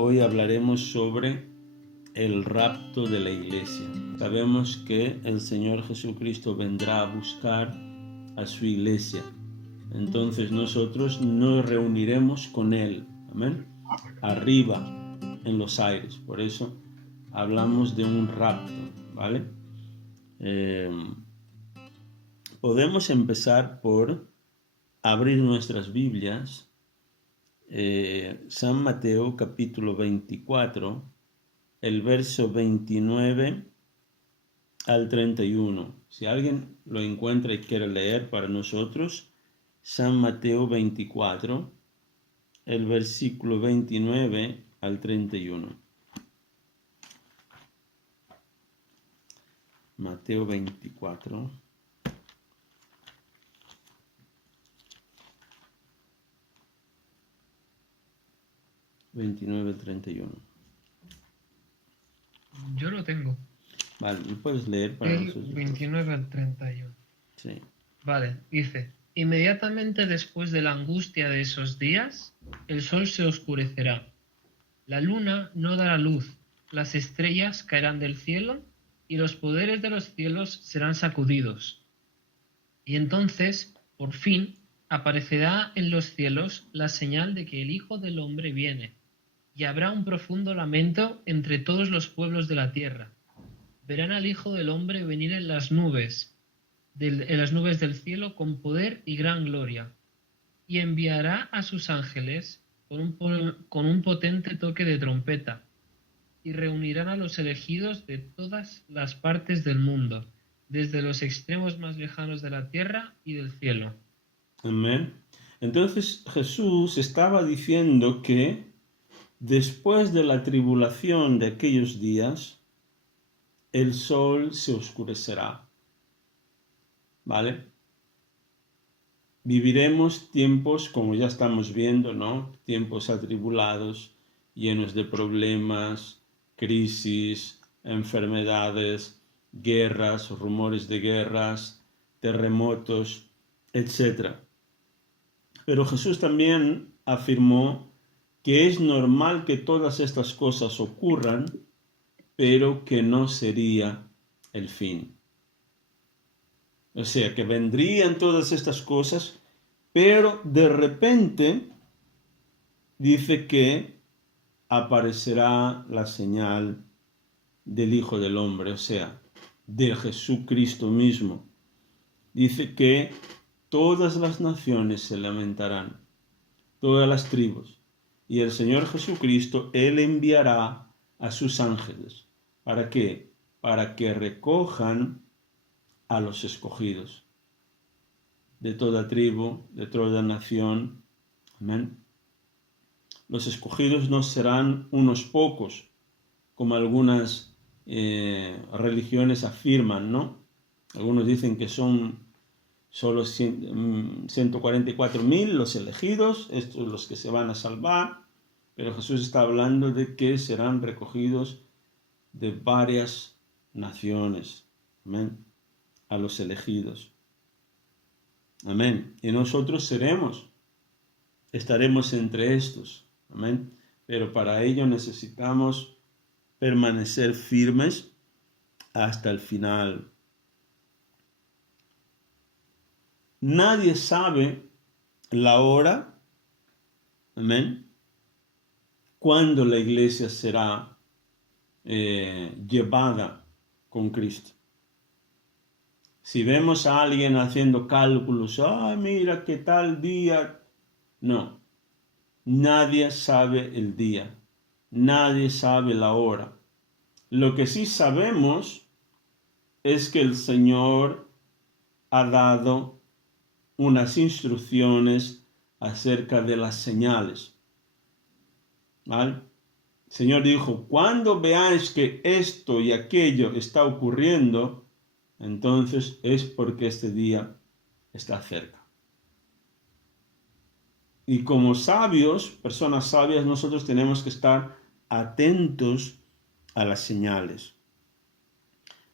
Hoy hablaremos sobre el rapto de la iglesia. Sabemos que el Señor Jesucristo vendrá a buscar a su iglesia. Entonces nosotros nos reuniremos con Él. Amén. Arriba, en los aires. Por eso hablamos de un rapto, ¿vale? Podemos empezar por abrir nuestras Biblias. San Mateo capítulo 24, el verso 29 al 31. Si alguien lo encuentra y quiere leer para nosotros, San Mateo 24, el versículo 29 al 31. Mateo 24. ...29 al 31. Yo lo tengo. Vale, ¿lo puedes leer para El nosotros? 29 al 31. Sí. Vale, dice: inmediatamente después de la angustia de esos días, el sol se oscurecerá, la luna no dará luz, las estrellas caerán del cielo y los poderes de los cielos serán sacudidos. Y entonces, por fin, aparecerá en los cielos la señal de que el Hijo del Hombre viene, y habrá un profundo lamento entre todos los pueblos de la tierra. Verán al Hijo del Hombre venir en las nubes del cielo con poder y gran gloria, y enviará a sus ángeles con un potente toque de trompeta, y reunirán a los elegidos de todas las partes del mundo, desde los extremos más lejanos de la tierra y del cielo. Amén. Entonces Jesús estaba diciendo que después de la tribulación de aquellos días, el sol se oscurecerá. ¿Vale? Viviremos tiempos, como ya estamos viendo, ¿no? Tiempos atribulados, llenos de problemas, crisis, enfermedades, guerras, rumores de guerras, terremotos, etc. Pero Jesús también afirmó que es normal que todas estas cosas ocurran, pero que no sería el fin. O sea, que vendrían todas estas cosas, pero de repente dice que aparecerá la señal del Hijo del Hombre, o sea, de Jesucristo mismo. Dice que todas las naciones se lamentarán, todas las tribus, y el Señor Jesucristo, Él enviará a sus ángeles. ¿Para qué? Para que recojan a los escogidos de toda tribu, de toda nación. Amén. Los escogidos no serán unos pocos, como algunas religiones afirman, ¿no? Algunos dicen que son solo 144.000 los elegidos, estos los que se van a salvar, pero Jesús está hablando de que serán recogidos de varias naciones. Amén. A los elegidos. Amén. Y nosotros estaremos entre estos. Amén. Pero para ello necesitamos permanecer firmes hasta el final. Nadie sabe la hora, amén, cuándo la iglesia será llevada con Cristo. Si vemos a alguien haciendo cálculos, mira qué tal día, no. Nadie sabe el día, nadie sabe la hora. Lo que sí sabemos es que el Señor ha dado unas instrucciones acerca de las señales. ¿Vale? El Señor dijo, cuando veáis que esto y aquello está ocurriendo, entonces es porque este día está cerca. Y como sabios, personas sabias, nosotros tenemos que estar atentos a las señales.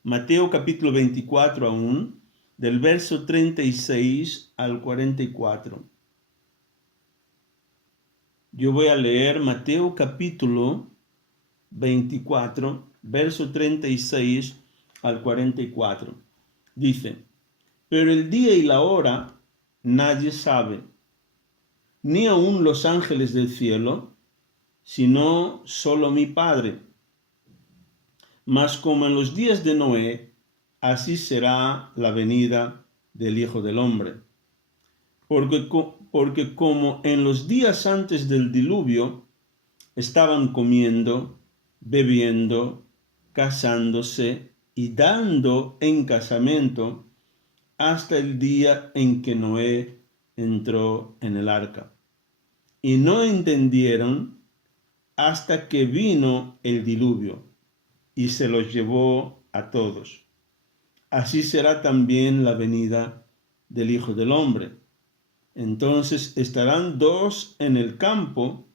Mateo capítulo 24 aún, del verso 36 al 44. Yo voy a leer Mateo capítulo 24, verso 36 al 44. Dice, pero el día y la hora nadie sabe, ni aun los ángeles del cielo, sino solo mi Padre. Mas como en los días de Noé, así será la venida del Hijo del Hombre. Porque como en los días antes del diluvio, estaban comiendo, bebiendo, casándose y dando en casamiento hasta el día en que Noé entró en el arca. Y no entendieron hasta que vino el diluvio y se los llevó a todos. Así será también la venida del Hijo del Hombre. Entonces estarán dos en el campo,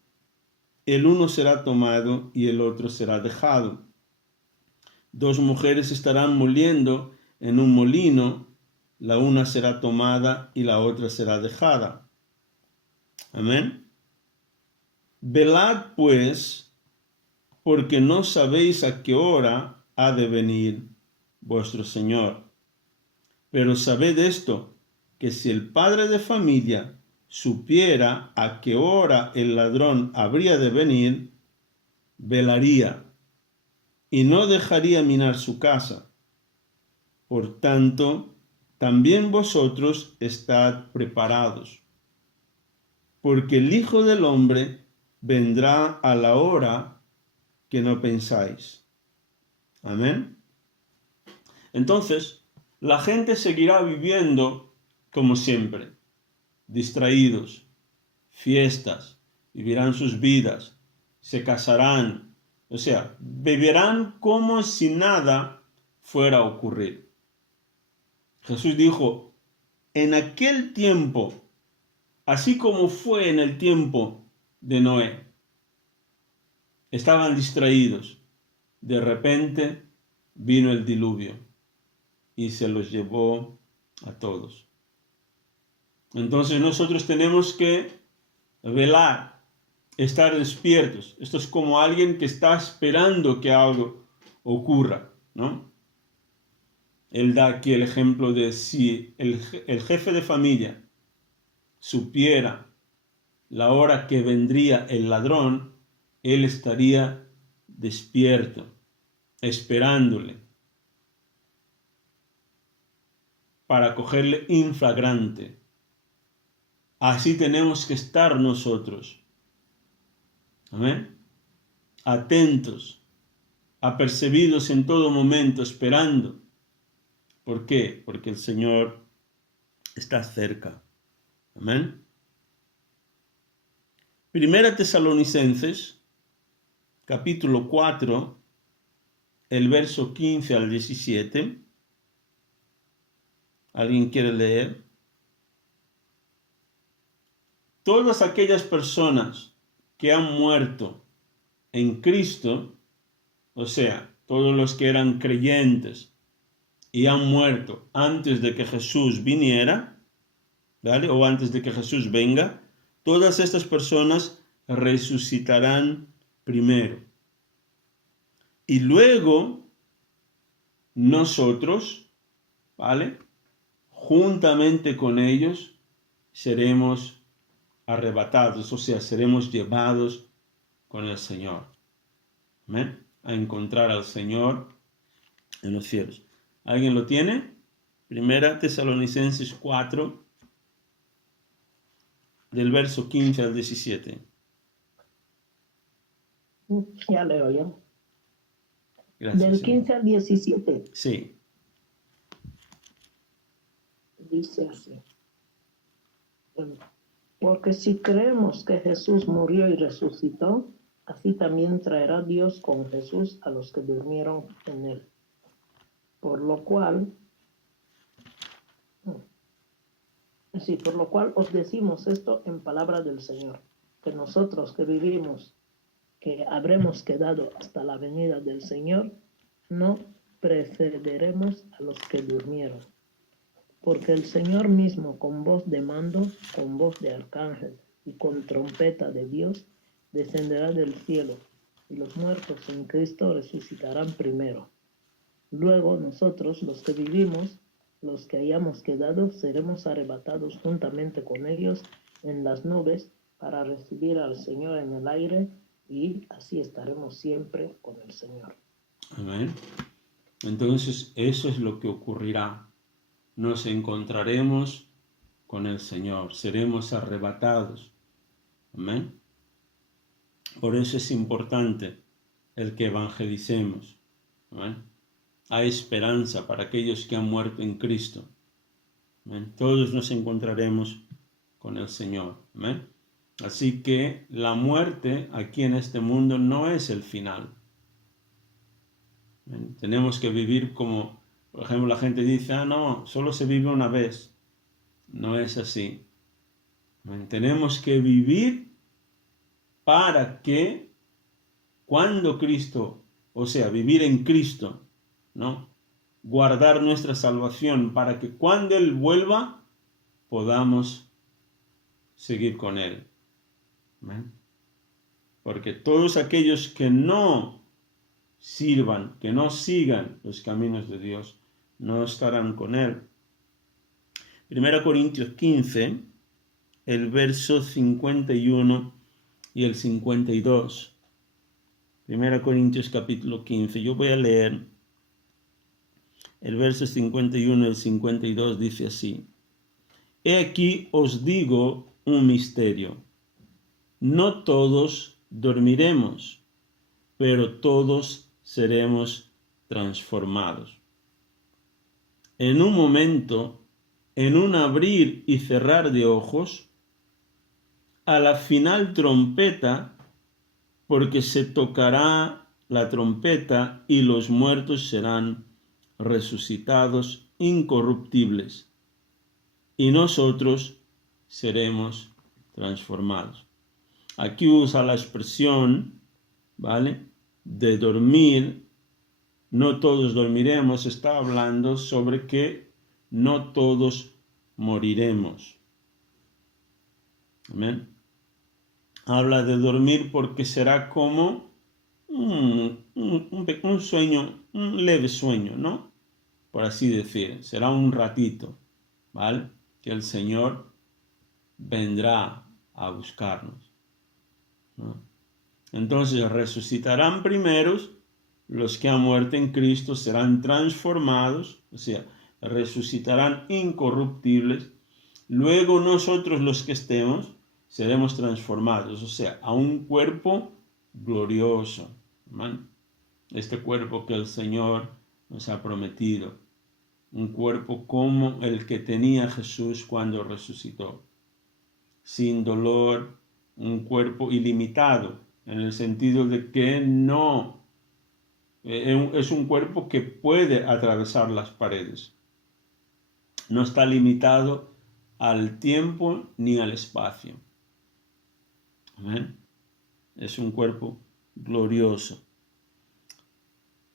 el uno será tomado y el otro será dejado. Dos mujeres estarán moliendo en un molino, la una será tomada y la otra será dejada. Amén. Velad pues, porque no sabéis a qué hora ha de venir vuestro Señor. Pero sabed esto, que si el padre de familia supiera a qué hora el ladrón habría de venir, velaría y no dejaría minar su casa. Por tanto, también vosotros estad preparados, porque el Hijo del Hombre vendrá a la hora que no pensáis. Amén. Entonces, la gente seguirá viviendo como siempre, distraídos, fiestas, vivirán sus vidas, se casarán, o sea, vivirán como si nada fuera a ocurrir. Jesús dijo, en aquel tiempo, así como fue en el tiempo de Noé, estaban distraídos. De repente vino el diluvio y se los llevó a todos. Entonces nosotros tenemos que velar, estar despiertos. Esto es como alguien que está esperando que algo ocurra, ¿no? Él da aquí el ejemplo de si el jefe de familia supiera la hora que vendría el ladrón, él estaría despierto, esperándole, para cogerle infragrante. Así tenemos que estar nosotros. Amén. Atentos, apercibidos en todo momento, esperando. ¿Por qué? Porque el Señor está cerca. Amén. Primera Tesalonicenses, capítulo 4, el verso 15 al 17. ¿Alguien quiere leer? Todas aquellas personas que han muerto en Cristo, o sea, todos los que eran creyentes y han muerto antes de que Jesús viniera, ¿vale? O antes de que Jesús venga, todas estas personas resucitarán primero. Y luego nosotros, ¿vale? Juntamente con ellos seremos arrebatados, o sea, seremos llevados con el Señor. ¿Amén? A encontrar al Señor en los cielos. ¿Alguien lo tiene? Primera Tesalonicenses 4, del verso 15 al 17. Ya leo yo. Gracias. Del 15 al 17. Sí. Dice así. Porque si creemos que Jesús murió y resucitó, así también traerá Dios con Jesús a los que durmieron en él. Por lo cual os decimos esto en palabra del Señor, que nosotros que vivimos, que habremos quedado hasta la venida del Señor, no precederemos a los que durmieron. Porque el Señor mismo, con voz de mando, con voz de arcángel y con trompeta de Dios descenderá del cielo, y los muertos en Cristo resucitarán primero. Luego nosotros, los que vivimos, los que hayamos quedado, seremos arrebatados juntamente con ellos en las nubes para recibir al Señor en el aire, y así estaremos siempre con el Señor. Amén. Entonces, eso es lo que ocurrirá. Nos encontraremos con el Señor, seremos arrebatados. Amén. Por eso es importante el que evangelicemos. Amén. Hay esperanza para aquellos que han muerto en Cristo. Amén. Todos nos encontraremos con el Señor. Amén. Así que la muerte aquí en este mundo no es el final. Amén. Tenemos que vivir como, por ejemplo, la gente dice, no, solo se vive una vez. No es así. Amén. Tenemos que vivir para que cuando Cristo, o sea, vivir en Cristo, ¿no? Guardar nuestra salvación para que cuando Él vuelva podamos seguir con Él. ¿Amén? Porque todos aquellos que no sirvan, que no sigan los caminos de Dios, no estarán con Él. 1 Corintios 15, el verso 51 y el 52. 1 Corintios capítulo 15. Yo voy a leer el verso 51 y el 52, dice así. He aquí os digo un misterio. No todos dormiremos, pero todos seremos transformados. En un momento, en un abrir y cerrar de ojos, a la final trompeta, porque se tocará la trompeta y los muertos serán resucitados incorruptibles, y nosotros seremos transformados. Aquí usa la expresión, ¿vale?, de dormir. No todos dormiremos, está hablando sobre que no todos moriremos. Amén. Habla de dormir porque será como un sueño, un leve sueño, ¿no? Por así decir, será un ratito, ¿vale? Que el Señor vendrá a buscarnos, ¿no? Entonces resucitarán primeros los que han muerto en Cristo, serán transformados, o sea, resucitarán incorruptibles. Luego nosotros los que estemos seremos transformados, o sea, a un cuerpo glorioso, ¿man? Este cuerpo que el Señor nos ha prometido, un cuerpo como el que tenía Jesús cuando resucitó, sin dolor, un cuerpo ilimitado, en el sentido de que no, es un cuerpo que puede atravesar las paredes, no está limitado al tiempo ni al espacio. Amén. Es un cuerpo glorioso.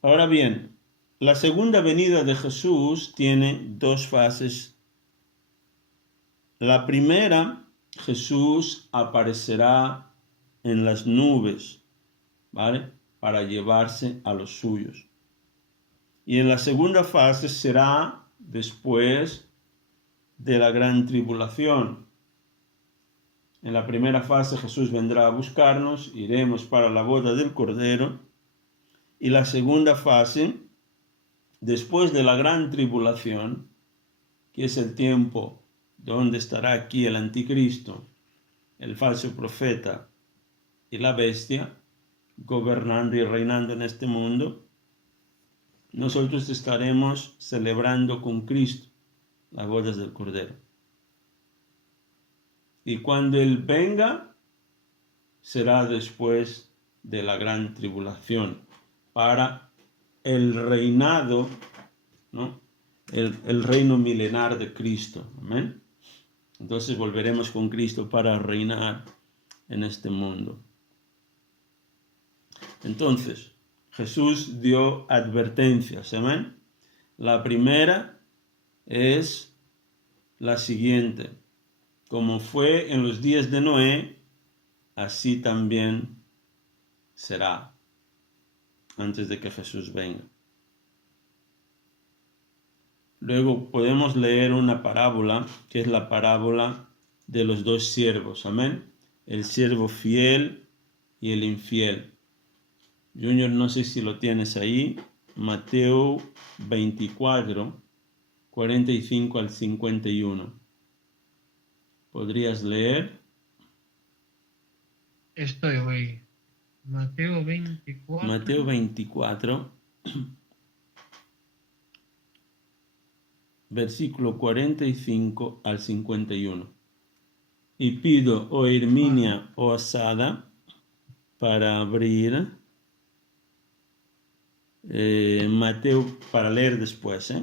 Ahora bien, la segunda venida de Jesús tiene dos fases. La primera, Jesús aparecerá en las nubes, ¿vale?, para llevarse a los suyos. Y en la segunda fase será después de la gran tribulación. En la primera fase Jesús vendrá a buscarnos, iremos para la boda del Cordero. Y la segunda fase, después de la gran tribulación, que es el tiempo donde estará aquí el anticristo, el falso profeta y la bestia, gobernando y reinando en este mundo, nosotros estaremos celebrando con Cristo las bodas del Cordero. Y cuando Él venga, será después de la gran tribulación, para el reinado, ¿no?, el reino milenar de Cristo. Amén. Entonces volveremos con Cristo para reinar en este mundo. Entonces, Jesús dio advertencias. Amén. La primera es la siguiente. como fue en los días de Noé, así también será antes de que Jesús venga. Luego podemos leer una parábola, que es la parábola de los dos siervos, amén. El siervo fiel y el infiel. Junior, no sé si lo tienes ahí. Mateo 24, 45 al 51. ¿Podrías leer? Estoy, güey. Mateo 24. Mateo 24, versículo 45 al 51. Y pido o Herminia o Asada para abrir Mateo, para leer después,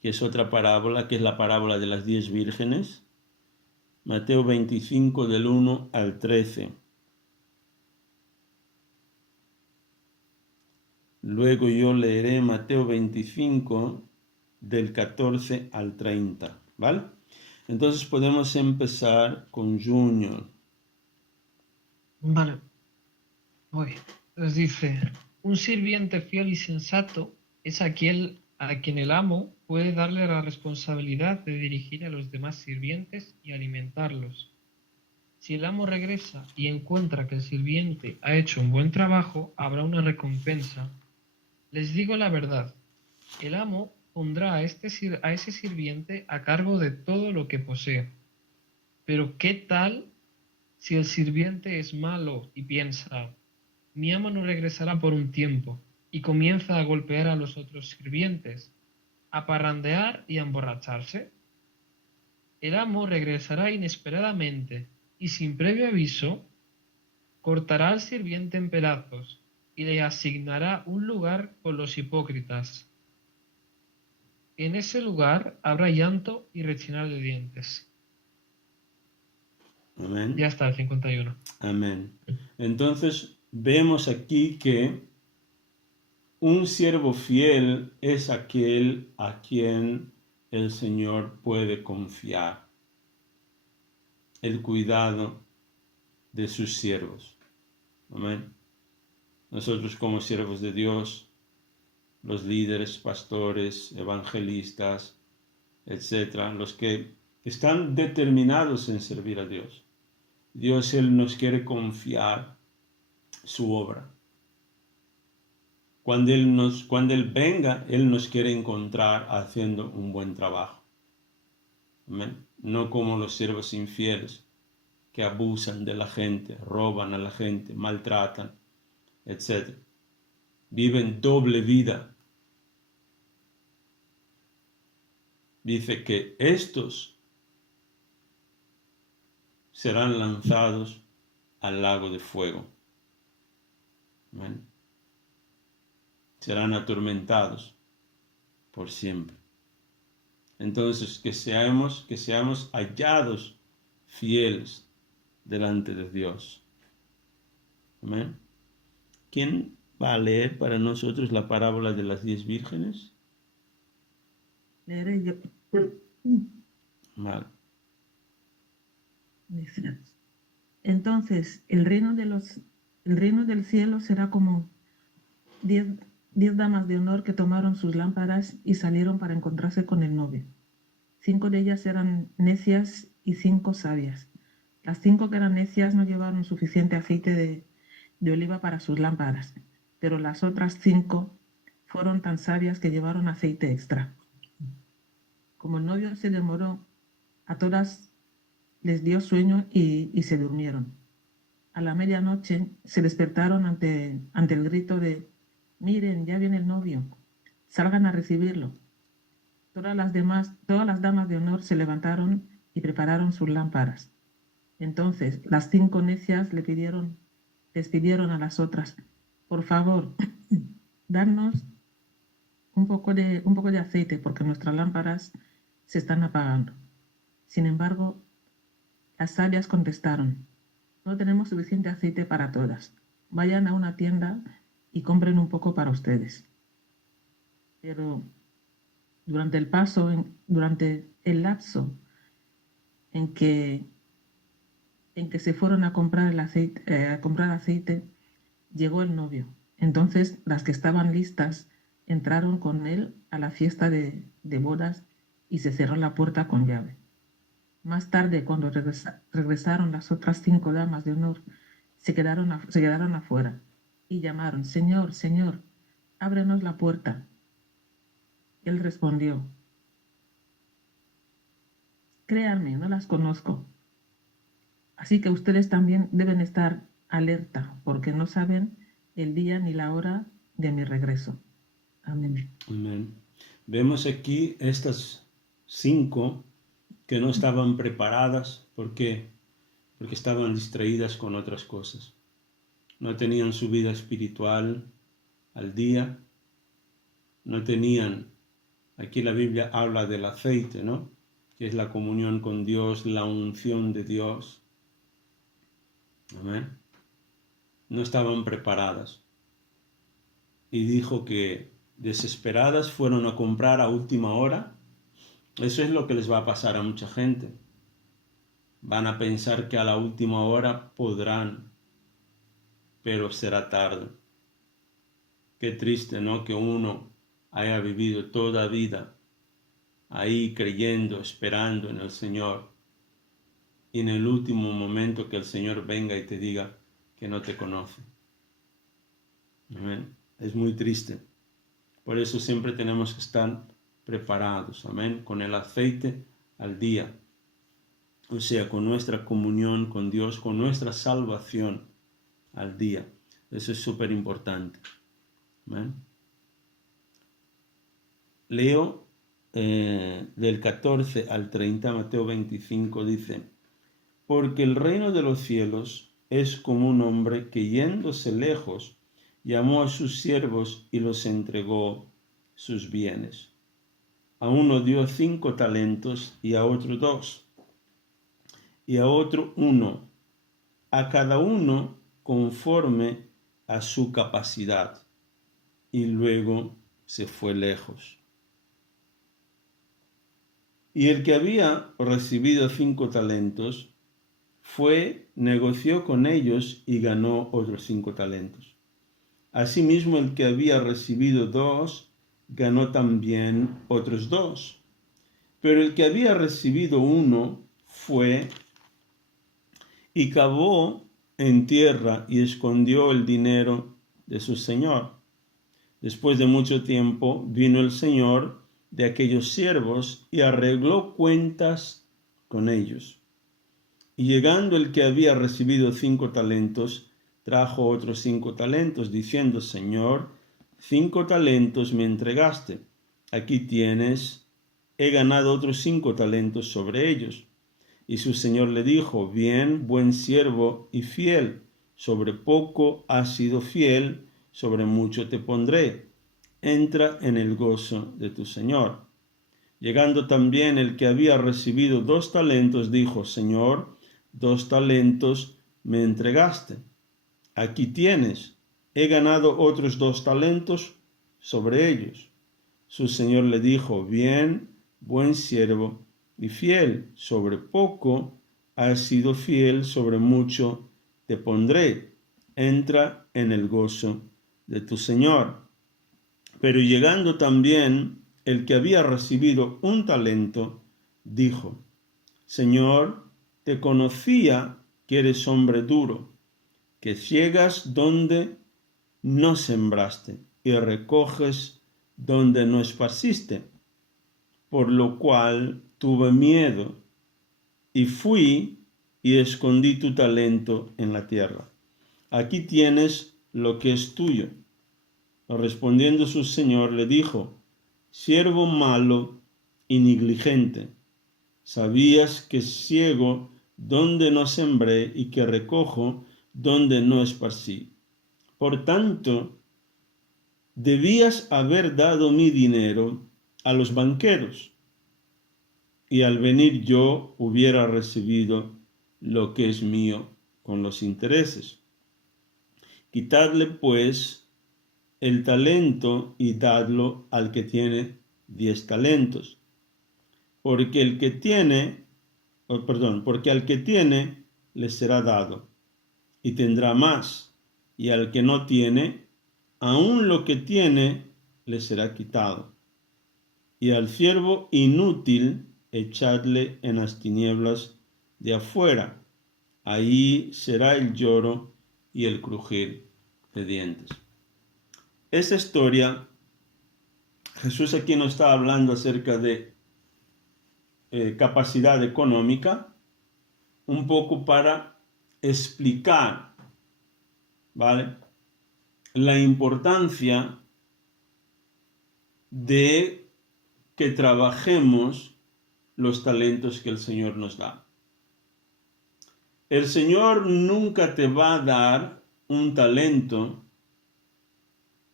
que es otra parábola, que es la parábola de las 10 vírgenes. Mateo 25 del 1 al 13. Luego yo leeré Mateo 25 del 14 al 30, ¿vale? Entonces podemos empezar con Junior. Vale. Voy. Entonces dice, un sirviente fiel y sensato es aquel a quien el amo puede darle la responsabilidad de dirigir a los demás sirvientes y alimentarlos. Si el amo regresa y encuentra que el sirviente ha hecho un buen trabajo, habrá una recompensa. Les digo la verdad, el amo pondrá a ese sirviente a cargo de todo lo que posee. Pero ¿qué tal si el sirviente es malo y piensa, mi amo no regresará por un tiempo, y comienza a golpear a los otros sirvientes, a parrandear y a emborracharse? El amo regresará inesperadamente y sin previo aviso cortará al sirviente en pedazos y le asignará un lugar con los hipócritas. En ese lugar habrá llanto y rechinar de dientes. Amén. Ya está, el 51. Amén. Entonces vemos aquí que un siervo fiel es aquel a quien el Señor puede confiar el cuidado de sus siervos. Amén. Nosotros como siervos de Dios, los líderes, pastores, evangelistas, etcétera, los que están determinados en servir a Dios. Dios, Él nos quiere confiar su obra. Cuando Él venga, Él nos quiere encontrar haciendo un buen trabajo. Amén. No como los siervos infieles que abusan de la gente, roban a la gente, maltratan, etc. Viven doble vida. Dice que estos serán lanzados al lago de fuego. Amén. Serán atormentados por siempre. Entonces, que seamos hallados fieles delante de Dios. Amén. ¿Quién va a leer para nosotros la parábola de las 10 vírgenes? Leeré yo. Vale. Dice, entonces, el reino del cielo será como 10 damas de honor que tomaron sus lámparas y salieron para encontrarse con el novio. 5 de ellas eran necias y 5 sabias. Las 5 que eran necias no llevaron suficiente aceite de oliva para sus lámparas, pero las otras 5 fueron tan sabias que llevaron aceite extra. Como el novio se demoró, a todas les dio sueño y se durmieron. A la medianoche se despertaron ante el grito de «Miren, ya viene el novio, salgan a recibirlo». Todas las damas de honor se levantaron y prepararon sus lámparas. Entonces las 5 necias les pidieron a las otras: «Por favor, darnos un poco de aceite, porque nuestras lámparas se están apagando». Sin embargo, las sabias contestaron: «No tenemos suficiente aceite para todas. Vayan a una tienda y compren un poco para ustedes». Pero durante el lapso en que se fueron a comprar aceite, llegó el novio. Entonces las que estaban listas entraron con él a la fiesta de bodas y se cerró la puerta con llave. Más tarde, cuando regresaron las otras 5 damas de honor, se quedaron afuera y llamaron: Señor, Señor, ábrenos la puerta. Él respondió: créanme, no las conozco. Así que ustedes también deben estar alerta, porque no saben el día ni la hora de mi regreso. Amén. Amén. Vemos aquí estas 5 que no estaban preparadas. ¿Por qué? Porque estaban distraídas con otras cosas. No tenían su vida espiritual al día. No tenían, aquí la Biblia habla del aceite, ¿no? Que es la comunión con Dios, la unción de Dios. Amén. No estaban preparadas. Y dijo que desesperadas fueron a comprar a última hora. Eso es lo que les va a pasar a mucha gente. Van a pensar que a la última hora podrán, pero será tarde. Qué triste, ¿no? Que uno haya vivido toda vida ahí creyendo, esperando en el Señor, y en el último momento que el Señor venga y te diga que no te conoce. Amén. Es muy triste. Por eso siempre tenemos que estar preparados, amén, con el aceite al día. O sea, con nuestra comunión con Dios, con nuestra salvación al día. Eso es súper importante. Amén. Leo del 14 al 30, Mateo 25 dice: porque el reino de los cielos es como un hombre que, yéndose lejos, llamó a sus siervos y los entregó sus bienes. A uno dio 5 talentos y a otro 2, y a otro 1, a cada uno conforme a su capacidad, y luego se fue lejos. Y el que había recibido 5 talentos fue, negoció con ellos y ganó otros 5 talentos. Asimismo, el que había recibido 2 ganó también otros 2. Pero el que había recibido 1 fue y cavó en tierra y escondió el dinero de su señor. Después de mucho tiempo vino el señor de aquellos siervos y arregló cuentas con ellos. Y llegando el que había recibido 5 talentos, trajo otros 5 talentos, diciendo: Señor, 5 talentos me entregaste. Aquí tienes, he ganado otros 5 talentos sobre ellos. Y su señor le dijo: bien, buen siervo y fiel, sobre poco has sido fiel, sobre mucho te pondré. Entra en el gozo de tu señor. Llegando también el que había recibido 2 talentos, dijo: Señor, 2 talentos me entregaste. Aquí tienes, he ganado otros 2 talentos sobre ellos. Su señor le dijo: bien, buen siervo y fiel, sobre poco has sido fiel, sobre mucho te pondré. Entra en el gozo de tu señor. Pero llegando también el que había recibido 1 talento, dijo: Señor, te conocía que eres hombre duro, que ciegas donde no sembraste y recoges donde no esparciste. Por lo cual tuve miedo y fui y escondí tu talento en la tierra. Aquí tienes lo que es tuyo. Respondiendo su señor le dijo: siervo malo y negligente, sabías que ciego donde no sembré y que recojo donde no esparcí. Por tanto, debías haber dado mi dinero a los banqueros, y al venir yo hubiera recibido lo que es mío con los intereses. Quitadle pues el talento y dadlo al que tiene 10 talentos, porque el que tiene porque al que tiene le será dado y tendrá más, y al que no tiene, aún lo que tiene le será quitado. Y al siervo inútil echadle en las tinieblas de afuera, ahí será el lloro y el crujir de dientes. Esta historia, Jesús aquí no está hablando acerca de capacidad económica, un poco para explicar, ¿vale?, la importancia de que trabajemos los talentos que el Señor nos da. El Señor nunca te va a dar un talento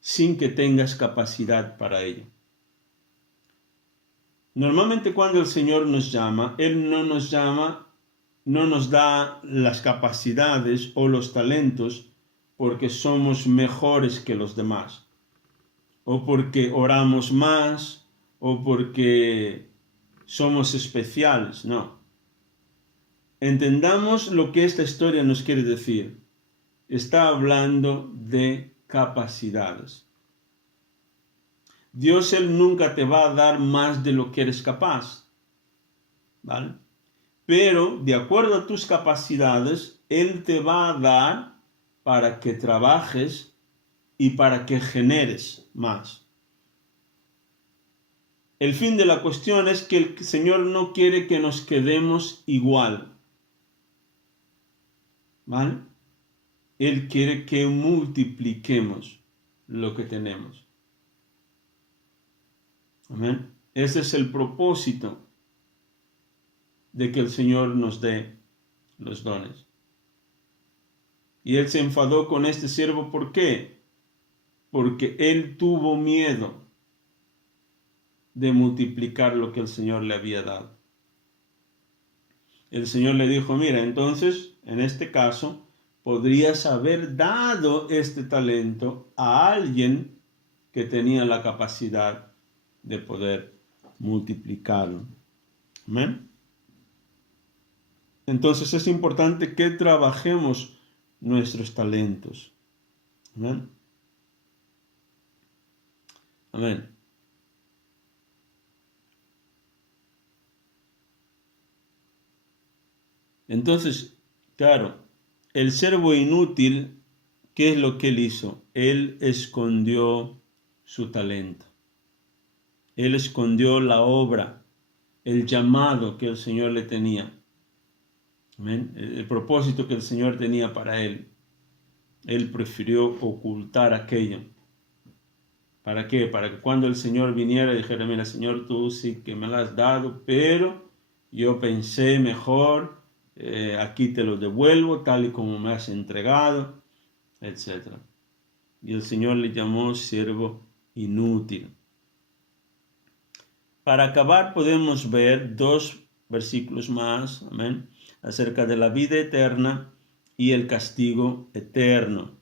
sin que tengas capacidad para ello. Normalmente cuando el Señor nos llama, Él no nos llama, no nos da las capacidades o los talentos porque somos mejores que los demás, o porque oramos más, o porque somos especiales, no. Entendamos lo que esta historia nos quiere decir. Está hablando de capacidades. Dios, Él nunca te va a dar más de lo que eres capaz, ¿vale? Pero de acuerdo a tus capacidades, Él te va a dar para que trabajes y para que generes más. El fin de la cuestión es que el Señor no quiere que nos quedemos igual, ¿vale? Él quiere que multipliquemos lo que tenemos. Amén. Ese es el propósito de que el Señor nos dé los dones. Y Él se enfadó con este siervo, ¿por qué? Porque él tuvo miedo de multiplicar lo que el Señor le había dado. El Señor le dijo, mira, entonces, en este caso, podrías haber dado este talento a alguien que tenía la capacidad de poder multiplicarlo. ¿Amén? Entonces es importante que trabajemos nuestros talentos. ¿Amén? Amén. Entonces, claro, el siervo inútil, ¿qué es lo que él hizo? Él escondió su talento. Él escondió la obra, el llamado que el Señor le tenía. ¿Amén? El propósito que el Señor tenía para él. Él prefirió ocultar aquello. ¿Para qué? Para que cuando el Señor viniera y dijera, mira, Señor, tú sí que me lo has dado, pero yo pensé mejor, aquí te lo devuelvo tal y como me has entregado, etc. Y el Señor le llamó siervo inútil. Para acabar podemos ver 2 versículos más, amén, acerca de la vida eterna y el castigo eterno.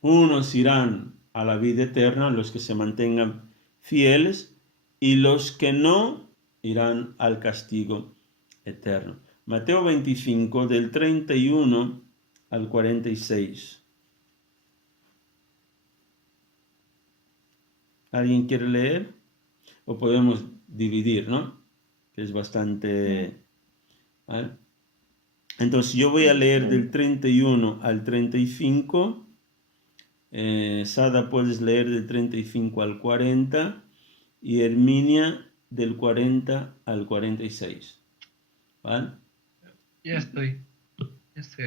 Unos irán a la vida eterna, los que se mantengan fieles, y los que no irán al castigo eterno. Mateo 25, del 31 al 46. ¿Alguien quiere leer? O podemos dividir, ¿no? Que es bastante... ¿vale? Entonces yo voy a leer del 31 al 35. Sada, puedes leer del 35 al 40 y Herminia del 40 al 46. ¿Vale? Ya estoy aquí.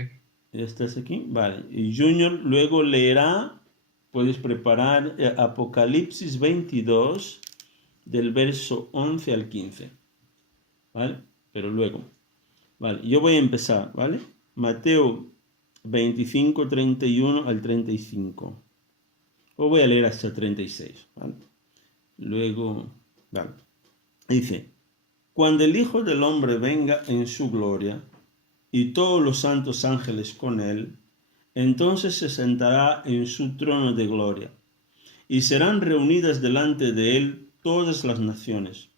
¿Ya estás aquí? Vale. Y Junior luego leerá, puedes preparar Apocalipsis 22 del verso 11 al 15. ¿Vale? Pero luego. Vale, yo voy a empezar, ¿vale? Mateo 25, 31 al 35. O voy a leer hasta 36, ¿vale? Luego, ¿vale? Dice, cuando el Hijo del Hombre venga en su gloria y todos los santos ángeles con él, entonces se sentará en su trono de gloria y serán reunidas delante de él todas las naciones.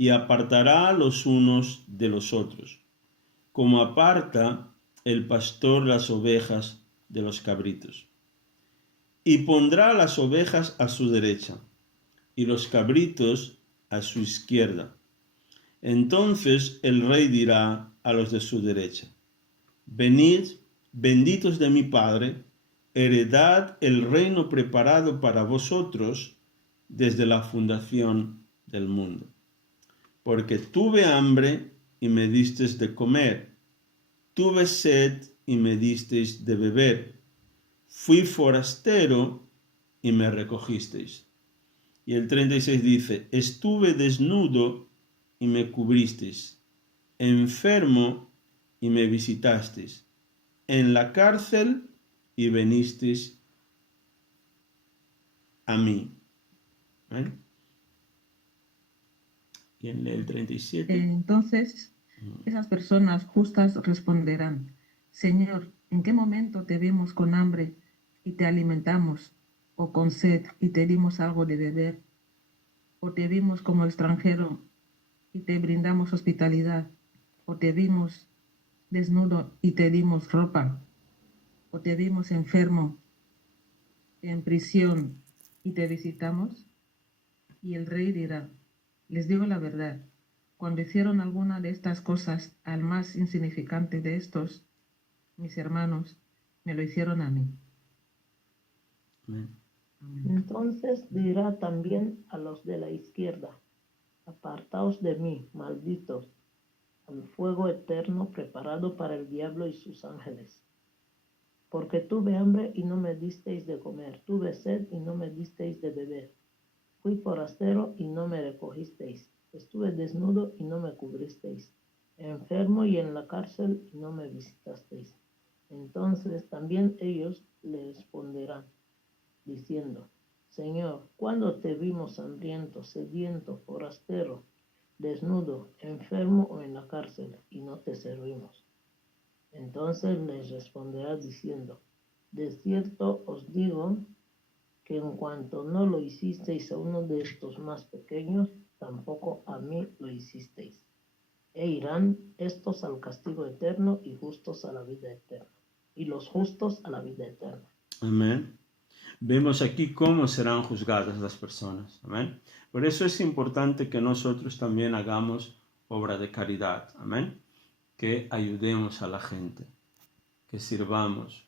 y apartará los unos de los otros, como aparta el pastor las ovejas de los cabritos. Y pondrá las ovejas a su derecha y los cabritos a su izquierda. Entonces el rey dirá a los de su derecha: venid, benditos de mi Padre, heredad el reino preparado para vosotros desde la fundación del mundo. Porque tuve hambre y me disteis de comer, tuve sed y me disteis de beber, fui forastero y me recogisteis. Y el 36 dice: estuve desnudo y me cubristeis, enfermo y me visitasteis, en la cárcel y venisteis a mí. ¿Vale? ¿Quién lee el 37? Entonces esas personas justas responderán: Señor, ¿en qué momento te vimos con hambre y te alimentamos, o con sed y te dimos algo de beber? ¿O te vimos como extranjero y te brindamos hospitalidad? ¿O te vimos desnudo y te dimos ropa? ¿O te vimos enfermo, en prisión y te visitamos? Y el rey dirá: les digo la verdad, cuando hicieron alguna de estas cosas al más insignificante de estos, mis hermanos, me lo hicieron a mí. Amén. Entonces dirá también a los de la izquierda: apartaos de mí, malditos, al fuego eterno preparado para el diablo y sus ángeles. Porque tuve hambre y no me disteis de comer, tuve sed y no me disteis de beber, fui forastero y no me recogisteis, estuve desnudo y no me cubristeis, enfermo y en la cárcel y no me visitasteis. Entonces también ellos le responderán, diciendo: Señor, ¿cuándo te vimos hambriento, sediento, forastero, desnudo, enfermo o en la cárcel, y no te servimos? Entonces les responderá diciendo: de cierto os digo que en cuanto no lo hicisteis a uno de estos más pequeños, tampoco a mí lo hicisteis. E irán estos al castigo eterno y justos a la vida eterna, y los justos a la vida eterna. Amén. Vemos aquí cómo serán juzgadas las personas. Amén. Por eso es importante que nosotros también hagamos obra de caridad. Amén. Que ayudemos a la gente, que sirvamos,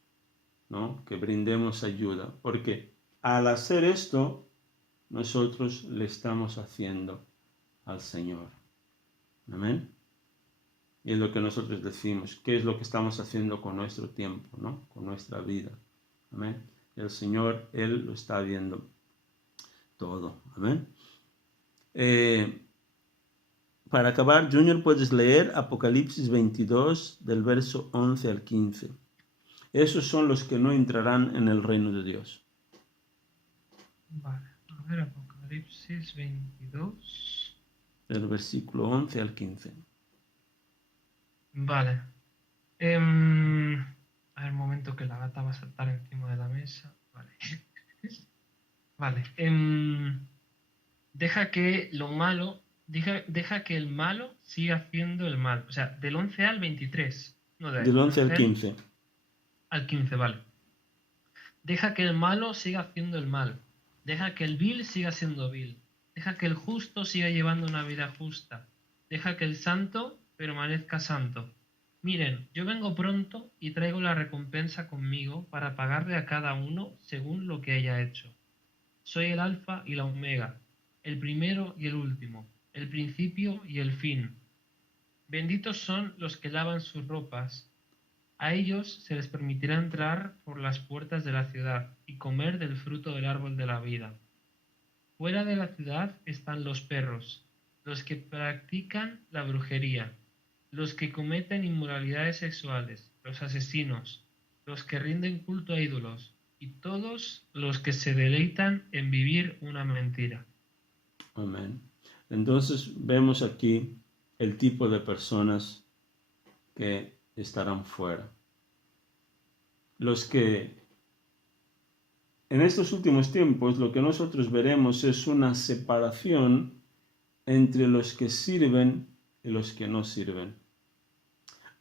¿no? Que brindemos ayuda. Porque al hacer esto, nosotros le estamos haciendo al Señor. Amén. Y es lo que nosotros decimos. ¿Qué es lo que estamos haciendo con nuestro tiempo, ¿no? Con nuestra vida? Amén. El Señor, Él lo está viendo todo. Amén. Para acabar, Junior, puedes leer Apocalipsis 22, del verso 11 al 15. Esos son los que no entrarán en el reino de Dios. Vale, a ver, Apocalipsis 22. Del versículo 11 al 15. Vale. A ver, un momento que la gata va a saltar encima de la mesa. Vale. Vale. Deja que lo malo, deja que el malo siga haciendo el mal. O sea, del 11 al 23. No, Del 11 al 15. Al 15, vale. Deja que el malo siga haciendo el mal. Deja que el vil siga siendo vil. Deja que el justo siga llevando una vida justa. Deja que el santo permanezca santo. Miren, yo vengo pronto y traigo la recompensa conmigo para pagarle a cada uno según lo que haya hecho. Soy el alfa y la omega, el primero y el último, el principio y el fin. Benditos son los que lavan sus ropas. A ellos se les permitirá entrar por las puertas de la ciudad y comer del fruto del árbol de la vida. Fuera de la ciudad están los perros, los que practican la brujería, los que cometen inmoralidades sexuales, los asesinos, los que rinden culto a ídolos y todos los que se deleitan en vivir una mentira. Amén. Entonces vemos aquí el tipo de personas que estarán fuera. Los que en estos últimos tiempos lo que nosotros veremos es una separación entre los que sirven y los que no sirven.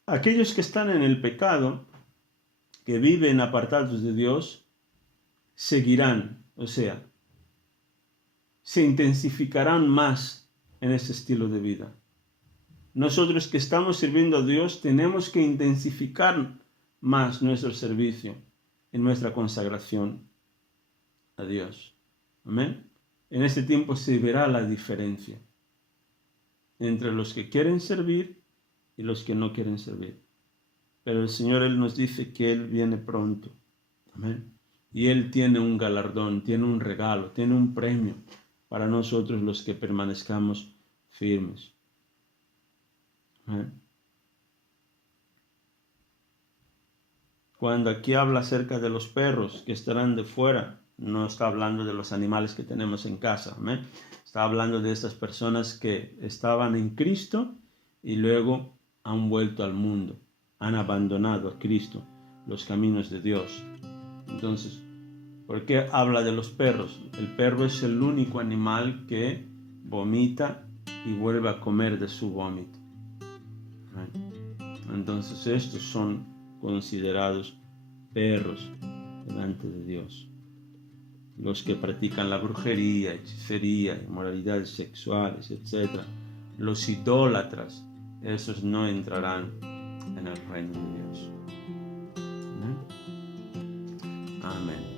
Aquellos que están en el pecado, que viven apartados de Dios, seguirán, o sea, se intensificarán más en ese estilo de vida. Nosotros que estamos sirviendo a Dios tenemos que intensificar más nuestro servicio y nuestra consagración a Dios. Amén. En este tiempo se verá la diferencia entre los que quieren servir y los que no quieren servir. Pero el Señor, Él nos dice que Él viene pronto. Amén. Y Él tiene un galardón, tiene un regalo, tiene un premio para nosotros los que permanezcamos firmes. Amén. Cuando aquí habla acerca de los perros que estarán de fuera, no está hablando de los animales que tenemos en casa. Amén. Está hablando de estas personas que estaban en Cristo y luego han vuelto al mundo, han abandonado a Cristo, los caminos de Dios. Entonces, ¿por qué habla de los perros? El perro es el único animal que vomita y vuelve a comer de su vómito. Entonces, estos son considerados perros delante de Dios. Los que practican la brujería, hechicería, inmoralidades sexuales, etc. Los idólatras, esos no entrarán en el reino de Dios. Amén.